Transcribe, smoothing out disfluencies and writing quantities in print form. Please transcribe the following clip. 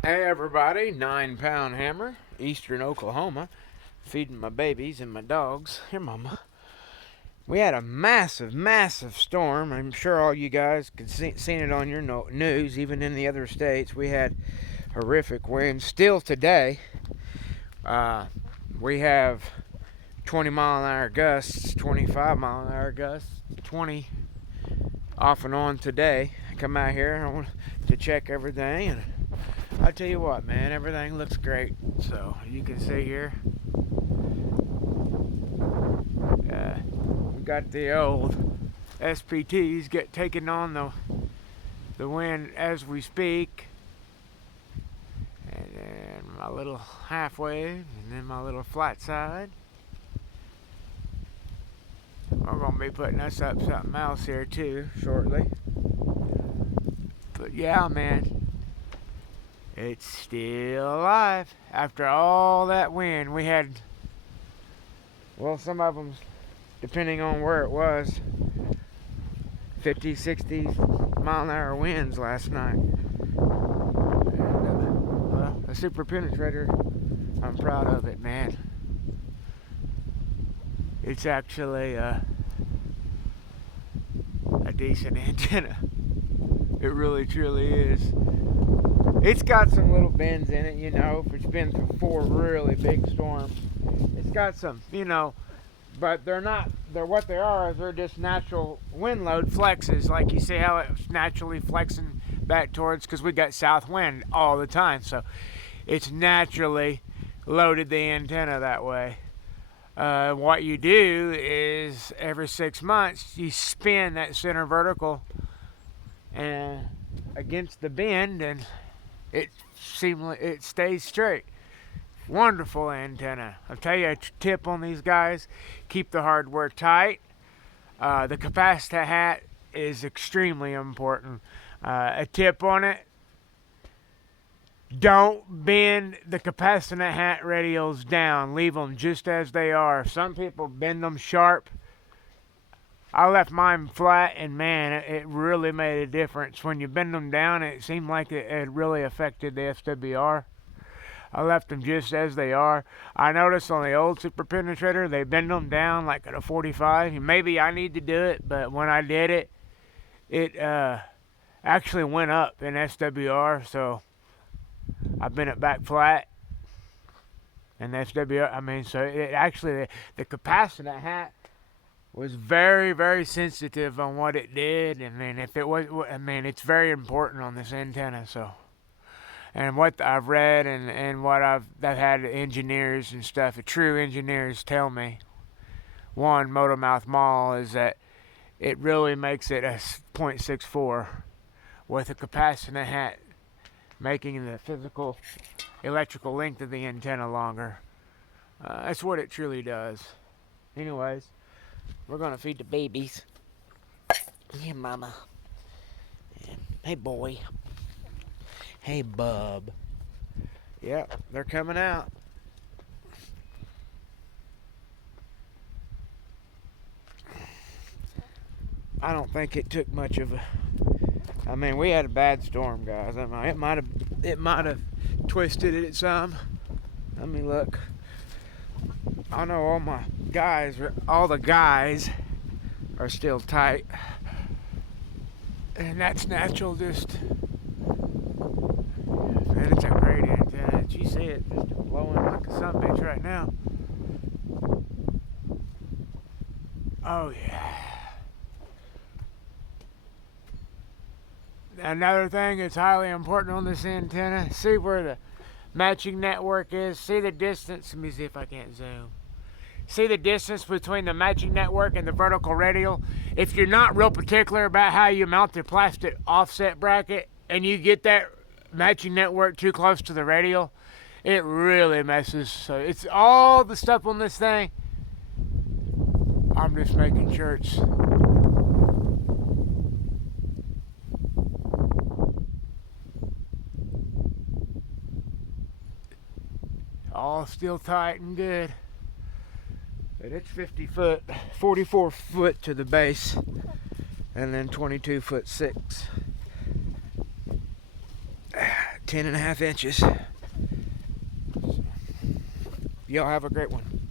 Hey everybody, 9 Pound Hammer, Eastern Oklahoma, feeding my babies and my dogs. Here, Mama. We had a massive storm. I'm sure all you guys could seen it on your news, even in the other states. We had horrific winds. Still today, uh, we have 20-mile-an-hour gusts, 25-mile-an-hour gusts, 20 off and on today. I come out here I want to check everything, and I tell you what, man, everything looks great. So you can see here, we got the old SPTs taking on the wind as we speak, and then my little half wave, and then my little flat side. We're gonna be putting us up something else here too shortly. But yeah, man, it's still alive after all that wind. We had, well, some of them, depending on where it was, 50, 60 mile an hour winds last night. And, well, a super penetrator, I'm proud of it, man. It's actually a decent antenna. It really, truly is. It's got some little bends in it, you know, if it's been through 4 really big storms. It's got some, you know, but they're what they are is they're just natural wind load flexes, like you see how it's naturally flexing back towards, because we got south wind all the time, so it's naturally loaded the antenna that way. What you do is every 6 months you spin that center vertical and against the bend, and it stays straight. Wonderful antenna. I'll tell you a tip on these guys: keep the hardware tight. The capacitor hat is extremely important. A tip on it: don't bend the capacitor hat radials down. Leave them just as they are. Some people bend them sharp. I left mine flat, and man, it really made a difference. When you bend them down, it seemed like it really affected the SWR. I left them just as they are. I noticed on the old super penetrator, they bend them down like at a 45. Maybe I need to do it, but when I did it, it actually went up in SWR, so I bent it back flat. And the SWR, I mean, so it actually, the capacitor hat was very sensitive on what it did. And then if it was, I mean, it's very important on this antenna, so. And what I've read and what I've had engineers and stuff, true engineers tell me, one, Motomouth Mall, is that it really makes it a .64 with a capacitor hat, making the physical electrical length of the antenna longer. That's what it truly does. Anyways, we're gonna feed the babies. Yeah, Mama. Hey, boy. Hey, bub. Yep, they're coming out. I don't think it took much of a. I mean, we had a bad storm, guys. I mean, it might have twisted it some. Let me look. I know all the guys are still tight, and that's natural. Just. Man, it's a great antenna. Did you see it just blowing like a son bitch right now? Oh, yeah. Another thing that's highly important on this antenna, see where the matching network is. See the distance. Let me see if I can't zoom. See the distance between the matching network and the vertical radial? If you're not real particular about how you mount the plastic offset bracket and you get that matching network too close to the radial, it really messes. So it's all the stuff on this thing. I'm just making sure it's all still tight and good. But it's 50 foot, 44 foot to the base, and then 22 foot 6. 10.5 inches. Y'all have a great one.